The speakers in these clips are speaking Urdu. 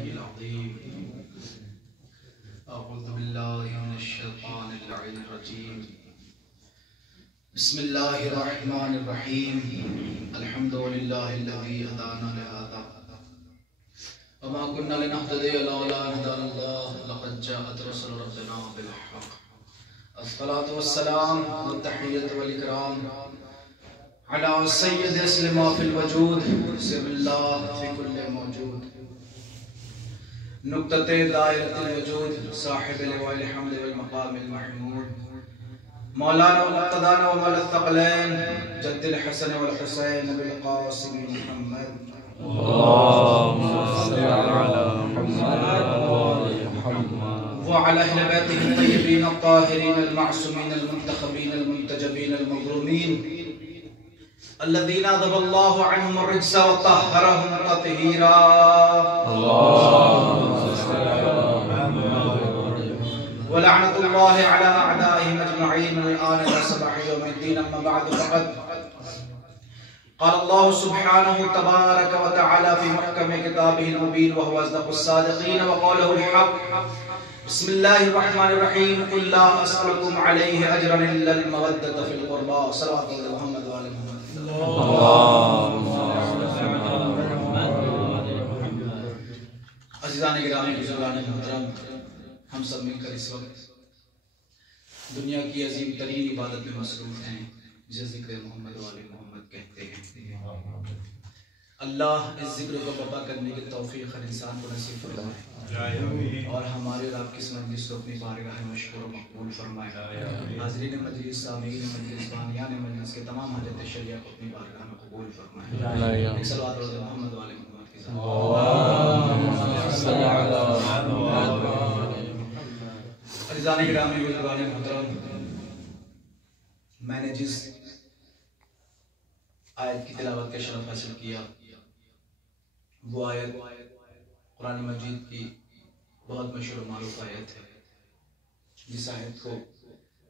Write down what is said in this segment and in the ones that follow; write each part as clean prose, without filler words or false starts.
العلي العظيم. أعوذ بالله من الشيطان اللعين الرجيم. بسم الله الرحمن الرحيم. الحمد لله الذي هدانا لهذا وما كنا لنهتدي لولا أن هدانا الله لقد جاءت رسل ربنا بالحق. الصلاة والسلام والتحية والإكرام على سيد اسلم في الوجود سب الله في كل موجود نقطة دائرة الوجود صاحب لواء الحمد والمقام المحمود مولانا ومقتدانا ومولا الثقلين جد الحسن والحسين بالقاسم محمد. اللهم صل على محمد وعلى أهل بيته الطيبين الطاهرين المعصومين المنتخبين المنتجبين المظلومين الذين أذهب الله عنهم الرجس وطهرهم تطهيرا. ولعنة الله على أعدائهم أجمعين من الآن إلى صباح يوم الدين. أما بعد فقد قال الله سبحانه تبارك وتعالى في محكم كتابه المبين وهو أصدق الصادقين وقوله الحق. بسم الله الرحمن الرحيم. قل لا أسألكم عليه أجرا إلا المودة في القربى. صلوات الله محمد وعلى محمد. عزیزان گرامی بزرگان محترم، ہم سب مل کر اس وقت دنیا کی عظیم ترین عبادت میں مصروف ہیں جسے ذکر محمد والے محمد کہتے ہیں. اللہ اس ذکر کو برپا کرنے کی توفیق ہر انسان کو نصیب فرمائے اور ہمارے اور آپ کی اس مجلس کو اپنی بارگاہ میں مشکور و مقبول فرمائے. حاضرین مجلس، سامعین مجلس، بانیان مجلس کے تمام حاجت شریعہ کو اپنی بارگاہ میں قبول فرمائے. ایک صلوات علی محمد والے محمد کی ذات. عزیزان گرامی بزرگان محترم، میں نے جس آیت کی تلاوت کا شرف حاصل کیا وہ آیت قرآن مجید کی بہت مشہور و معروف آیت ہے جس آیت کو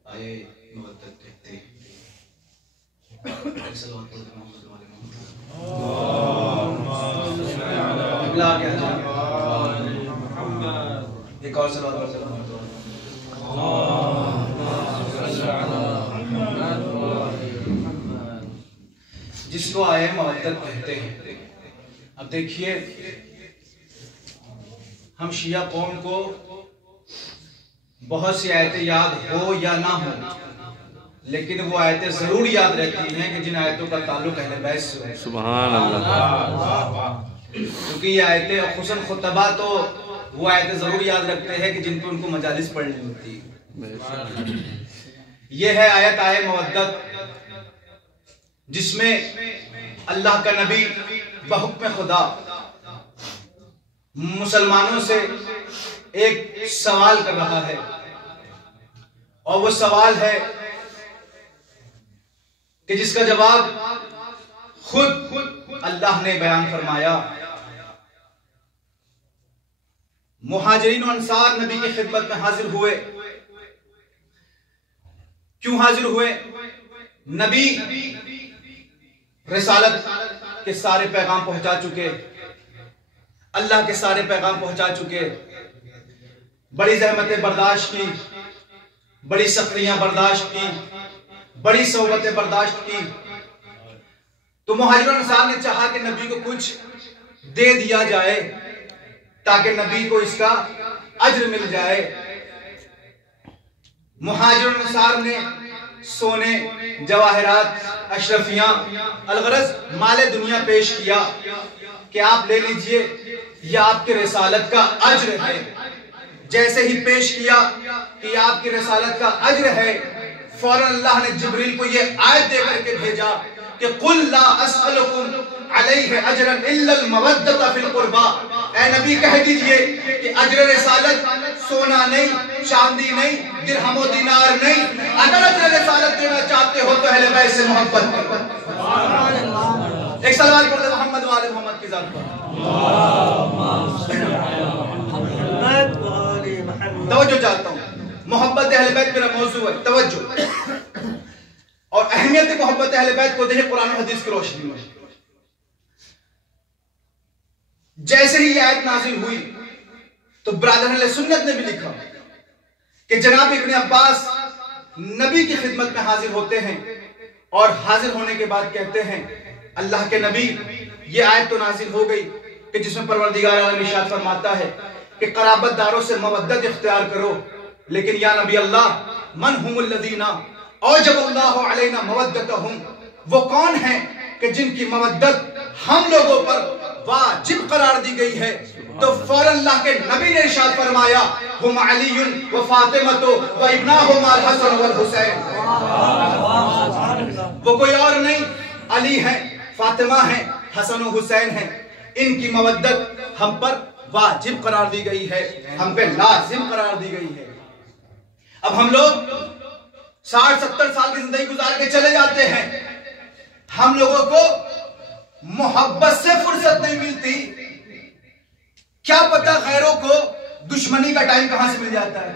آیے مودت کہتے ہیں. ایک صلوات پڑھتے ہیں محمد والے محمد. ایک اور صلوات پڑھتے ہیں محمد والے. جس کو آیے مودت کہتے ہیں. اب دیکھیے، ہم شیعہ قوم کو بہت سی آیتیں یاد ہو یا نہ ہو، لیکن وہ آیتیں ضرور یاد رہتی ہیں کہ جن آیتوں کا تعلق اہل بیت سے ہے. سبحان اللہ. کیونکہ یہ آیتیں خصوصاً خطبہ تو وہ آیتیں ضرور یاد رکھتے ہیں کہ جن پہ ان کو مجالس پڑھنی ہوتی ہے. یہ ہے آیت آیے مودت، جس میں اللہ کا نبی بحکم خدا مسلمانوں سے ایک سوال کر رہا ہے، اور وہ سوال ہے کہ جس کا جواب خود اللہ نے بیان فرمایا. مہاجرین و انصار نبی کی خدمت میں حاضر ہوئے. کیوں حاضر ہوئے؟ نبی رسالت کے سارے پیغام پہنچا چکے، اللہ کے سارے پیغام پہنچا چکے، بڑی زحمتیں برداشت کی، بڑی سختیاں برداشت کی، بڑی صعوبتیں برداشت کی. تو مہاجرین انصار نے چاہا کہ نبی کو کچھ دے دیا جائے تاکہ نبی کو اس کا اجر مل جائے. مہاجرین انصار نے سونے، جواہرات، اشرفیاں، الغرض مال دنیا پیش کیا کہ آپ لے لیجئے، یہ آپ کی رسالت کا اجر ہے. جیسے ہی پیش کیا کہ یہ آپ کی رسالت کا اجر ہے، فوراً اللہ نے جبریل کو یہ آیت دے کر کے بھیجا کہ قُلْ لَا أَسْأَلُكُمْ عَلَيْهِ أَجْرًا إِلَّا الْمَوَدَّةَ فِي الْقُرْبَى. اے نبی کہہ دیجئے کہ اجر رسالت سونا نہیں، چاندی نہیں، درہم و دینار نہیں. اگر اجر رسالت دینا چاہتے ہو تو اہل بیت سے محبت کرو. ایک صلوات پڑھتے محمد والے محمد کی ذات پر. توجہ چاہتا ہوں، محبت اہل بیت میرا موضوع ہے. توجہ اور اہمیت محبت اہل بیت کو دیکھیں قرآن و حدیث کی روشنی میں. جیسے ہی یہ آیت نازل ہوئی تو برادران اہل سنت نے بھی لکھا کہ جناب ابن عباس نبی کی خدمت میں حاضر ہوتے ہیں اور حاضر ہونے کے بعد کہتے ہیں اللہ کے نبی یہ آیت تو نازل ہو گئی کہ جس میں پروردگار عالم ارشاد فرماتا ہے کہ قرابت داروں سے مودت اختیار کرو، لیکن یا نبی اللہ من ہم الذین اوجب اللہ علینا مودتہم، وہ کون ہیں کہ جن کی مودت ہم لوگوں پر واجب قرار دی گئی ہے؟ تو فوراً اللہ کے نبی نے ارشاد فرمایا ہم علی و فاطمہ و ابناہما الحسن والحسین، وہ کوئی اور نہیں، علی ہیں، فاطمہ ہیں، حسن و حسین ہیں، ان کی مودت ہم پر واجب قرار دی گئی ہے، ہم پہ لازم قرار دی گئی ہے۔ اب ہم لوگ 60-70 سال کی زندگی گزار کے چلے جاتے ہیں، ہم لوگوں کو محبت سے فرصت نہیں ملتی، کیا پتہ غیروں کو دشمنی کا ٹائم کہاں سے مل جاتا ہے۔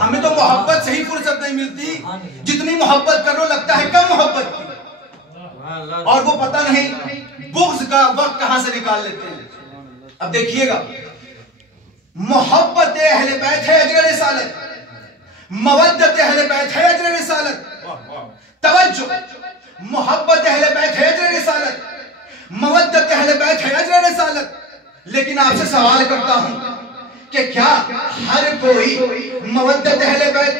ہمیں تو محبت سے ہی فرصت نہیں ملتی، جتنی محبت کرو لگتا ہے کم محبت کی، اور وہ پتہ نہیں بغض کا وقت کہاں سے نکال لیتے ہیں۔ اب دیکھیے گا، محبت اہل بیت ہے اجر رسالت، مودت اہل بیت ہے اجر رسالت۔ توجہ، محبت اہل بیت ہے اجر رسالت، مودت اہل بیت ہے اجر رسالت۔ لیکن آپ سے سوال کرتا ہوں کہ کیا ہر کوئی مودت اہل بیت،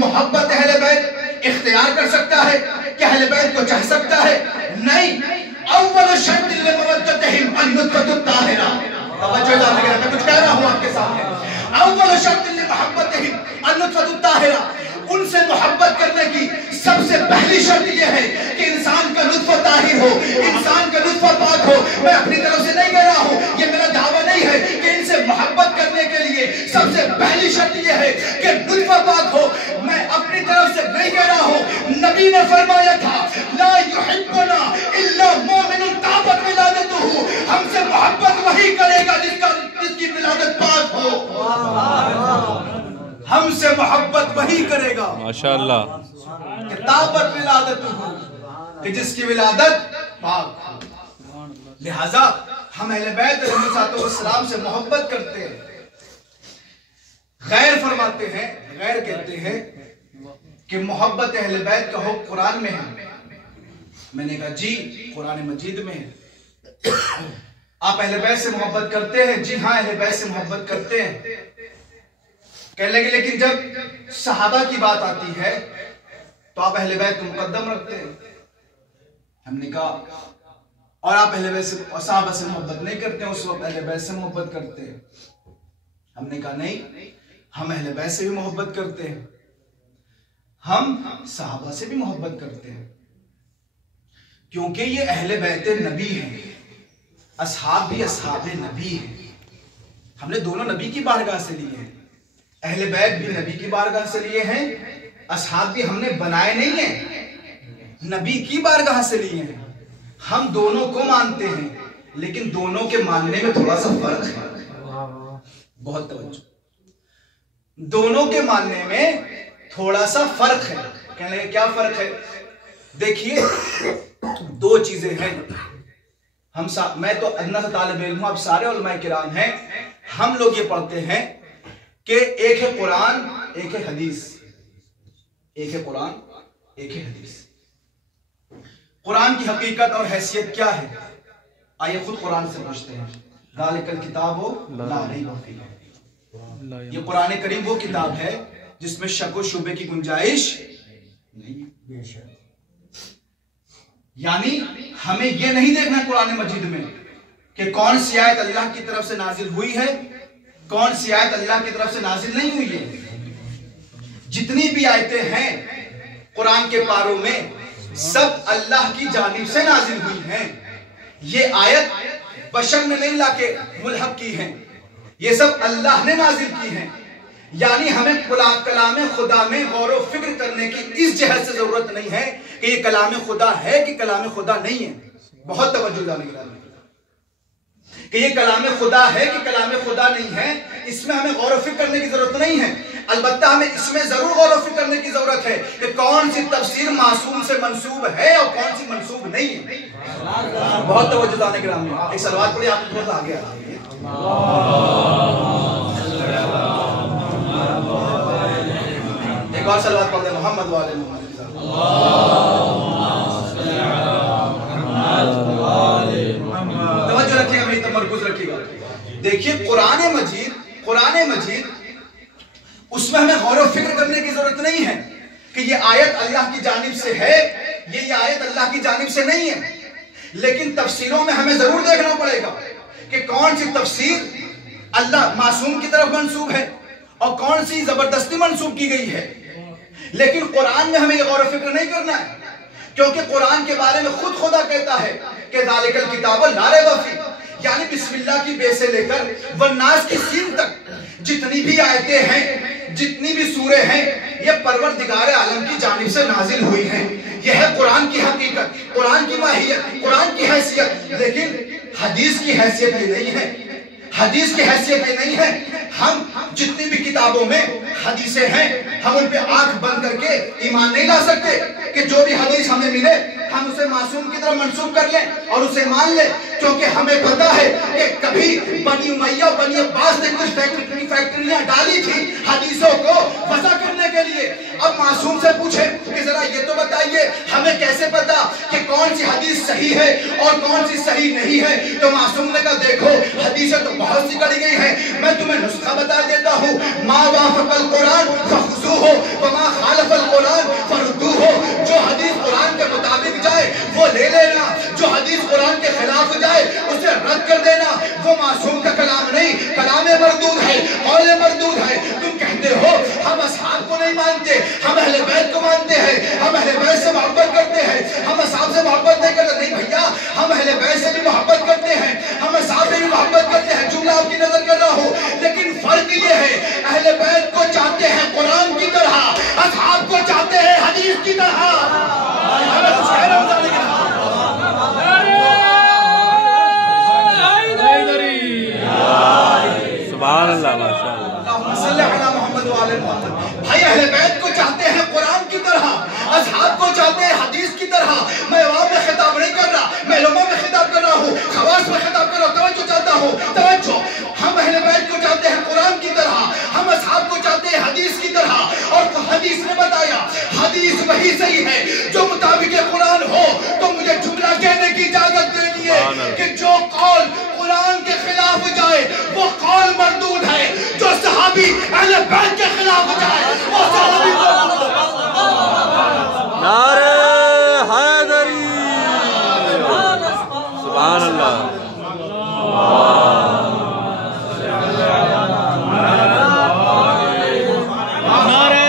محبت اہل بیت اختیار کر سکتا ہے کہ اہل بیت کو چاہ سکتا ہے؟ نہیں۔ اول شرط لمودتہم النطفۃ الطاہرہ، توجہ ڈالنے کے میں کچھ کہہ رہا ہوں آپ کے سامنے۔ اول شرط لمحبتہم النطفۃ الطاہرہ، ان سے محبت کرنے کی سب سے پہلی شرط یہ ہے کہ انسان کا نطفہ طاہر ہو، انسان کا نطفہ پاک ہو۔ میں اپنی طرف سے نہیں کہہ رہا ہوں، یہ میرا دعویٰ نہیں ہے کہ ان سے محبت کرنے کے لیے سب سے پہلی شرط یہ ہے کہ نطفہ پاک ہو۔ میں اپنی طرف سے نہیں کہہ رہا ہوں، نبی نے فرمایا تھا لا یحبنا الا مومن طابت ولادتہ، ہم سے محبت وہی کرے گا جس کی ولادت پاک ہو۔ ہم سے محبت وہی کرے گا ماشاءاللہ کہ طابت ولادت ہو، کہ جس کی ولادت پاک ہو۔ لہذا ہم اہل بیت علیہ السلام سے محبت کرتے ہیں۔ غیر فرماتے ہیں، غیر کہتے ہیں کہ محبت اہل بیت کا حکم قرآن میں ہے۔ میں نے کہا جی قرآن مجید میں ہے۔ آپ اہل بیت سے محبت کرتے ہیں؟ جی ہاں اہل بیت سے محبت کرتے ہیں۔ کہنے لگے لیکن جب صحابہ کی بات آتی ہے تو آپ اہل بیت کو مقدم رکھتے ہیں۔ ہم نے کہا اور آپ اہل بیت سے صحابہ سے محبت نہیں کرتے، اس وقت اہل بیت سے محبت کرتے ہیں۔ ہم نے کہا نہیں، ہم اہل بیت سے بھی محبت کرتے ہیں، ہم صحابہ سے بھی محبت کرتے ہیں، کیونکہ یہ اہل بیت نبی ہیں، اصحاب بھی اصحاب نبی ہیں۔ ہم نے دونوں نبی کی بارگاہ سے لیے ہیں، اہل بیت بھی نبی کی بارگاہ سے لیے ہیں، اصحاب بھی ہم نے بنائے نہیں ہیں، نبی کی بارگاہ سے لیے ہیں۔ ہم دونوں کو مانتے ہیں، لیکن دونوں کے ماننے میں تھوڑا سا فرق ہے، بہت توجہ، دونوں کے ماننے میں تھوڑا سا فرق ہے۔ کہنے لگے کیا فرق ہے؟ دیکھیے دو چیزیں ہیں، میں تو ادنا سے طالب علم ہوں، اب سارے علماء کرام ہیں، ہم لوگ یہ پڑھتے ہیں کہ ایک ہے قرآن ایک ہے حدیث، ایک ہے قرآن ایک ہے حدیث۔ قرآن کی حقیقت اور حیثیت کیا ہے؟ آئیے خود قرآن سے پوچھتے ہیں۔ ذالک الکتاب لا ریب فیہ، یہ قرآن کریم وہ کتاب ہے جس میں شک و شبے کی گنجائش نہیں۔ یعنی ہمیں یہ نہیں دیکھنا قرآن مجید میں کہ کون سی آیت اللہ کی طرف سے نازل ہوئی ہے، کون سی آیت اللہ کی طرف سے نازل نہیں ہوئی ہے۔ جتنی بھی آیتیں ہیں قرآن کے پاروں میں سب اللہ کی جانب سے نازل ہوئی ہیں۔ یہ آیت بشر نے نہیں لا کے ملحق کی ہیں، یہ سب اللہ نے نازل کی ہیں۔ یعنی ہمیں کلام خدا میں غور و فکر کرنے کی اس جہت سے ضرورت نہیں ہے کہ یہ کلام خدا ہے کہ کلام خدا نہیں ہے۔ بہت توجہ لانے کی کہ یہ کلام خدا ہے کہ کلام خدا نہیں ہے، اس میں ہمیں غور و فکر کرنے کی ضرورت نہیں ہے۔ البتہ ہمیں اس میں ضرور غور و فکر کرنے کی ضرورت ہے کہ کون سی تفسیر معصوم سے منسوب ہے اور کون سی منسوب نہیں ہے۔ بہت توجہ دانے کرام نے ایک صلوات پڑھی، آپ نے تھوڑا آگے ایک اور صلوات پڑھ دیں، محمد والے محمد۔ توجہ رکھیے گا، میری تمرکز رکھیے گا۔ دیکھیے قرآن مجید اس میں ہمیں غور و فکر کرنے کی ضرورت نہیں ہے کہ یہ آیت اللہ کی جانب سے ہے، یہ آیت اللہ کی جانب سے نہیں ہے، لیکن تفسیروں میں ہمیں ضرور دیکھنا پڑے گا کہ کون سی تفسیر اللہ معصوم کی طرف منسوب ہے اور کون سی زبردستی منسوب کی گئی ہے۔ لیکن قرآن میں ہمیں یہ غور و فکر نہیں کرنا ہے، کیونکہ قرآن کے بارے میں خود خدا کہتا ہے کہ ذالک الکتاب لا ریب فیہ، یعنی بسم اللہ کی بے سے لے کر والناس کی سین تک جتنی بھی آیتیں ہیں، جتنی بھی سورے ہیں، یہ پروردگار عالم کی جانب سے نازل ہوئی ہیں۔ یہ ہے قرآن کی حقیقت، قرآن کی ماہیت، قرآن کی حیثیت۔ لیکن حدیث کی حیثیت یہ نہیں ہے، حدیث کی حیثیت یہ نہیں ہے۔ ہم جتنی بھی کتابوں میں حدیثیں ہیں، ہم ان پہ آنکھ بند کر کے ایمان نہیں لا سکتے کہ جو بھی حدیث ہمیں ملے ہم اسے معصوم کی طرف منسوب کر لیں اور اسے مان لیں، کیونکہ ہمیں پتا ہے کہ کبھی بنی امیہ بنی عباس نے کچھ فیکٹریاں ڈالی تھی حدیثوں کو وضع کرنے کے لیے۔ اب معصوم سے پوچھیں کہ ذرا یہ تو بتائیے ہمیں کیسے پتا کہ کون سی حدیث صحیح ہے اور کون سی صحیح نہیں ہے؟ تو معصوم نے کہا دیکھو حدیثیں تو بہت سی کڑی گئی ہیں، میں تمہیں نسخہ بتا دیتا ہوں، ما وافق القرآن فخذوہ وما خالف القرآن فردوہ۔ جو حدیث قرآن کے مطابق جائے وہ لے لینا، جو حدیث قرآن کے خلاف جائے اسے رد کر دینا۔ وہ معصوم کا کلام نہیں، کلام مردود ہے، قول مردود ہے۔ تم کہتے ہو ہم اصحاب کو نہیں مانتے، ہم اہل بیت کو مانتے ہیں، ہم اہل بیت سے محبت کرتے ہیں، ہم اصحاب سے محبت نہیں کرتے۔ نہیں بھیا، ہم اہل بیت سے بھی محبت کرتے ہیں، ہم اصحاب سے بھی محبت کرتے ہیں، جملہ آپ کی نظر کر رہا ہوں، لیکن فرق یہ ہے اہل بیت کو چاہتے ہیں قرآن کی طرح، اصحاب کو چاہتے ہیں حدیث کی طرح۔ سبحان اللہ، ماشاءاللہ، اللہم صلی علی محمد وعلی محمد۔ بھائی اہل بیت کو چاہتے ہیں قرآن کی طرح، اصحاب کو چاہتے ہیں حدیث کی طرح۔ میں عوام میں خطاب نہیں کر رہا، میں علماء میں خطاب کر رہا ہوں، خواص میں خطاب کر رہا ہوں۔ توجہ چاہتا ہوں، توجہ۔ ہم اہل بیت کو چاہتے ہیں قرآن کی طرح، ہم اصحاب کو چاہتے ہیں حدیث کی طرح۔ اور حدیث نے بتایا حدیث وہی صحیح ہے جو مطابق قرآن ہو۔ تو مجھے جملہ کہنے کی اجازت دے دیے کہ جو قول قرآن کے خلاف جائے وہ قول مردود ہے، جو صحابی اہل بیت کے خلاف جائے وہ صحابی مردود ہے۔ نعرہ حیدری، سبحان اللہ، نعرہ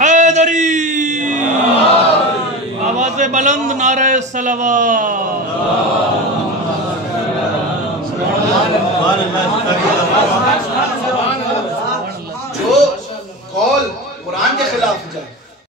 حیدری، آواز بلند، نعرہ صلوات۔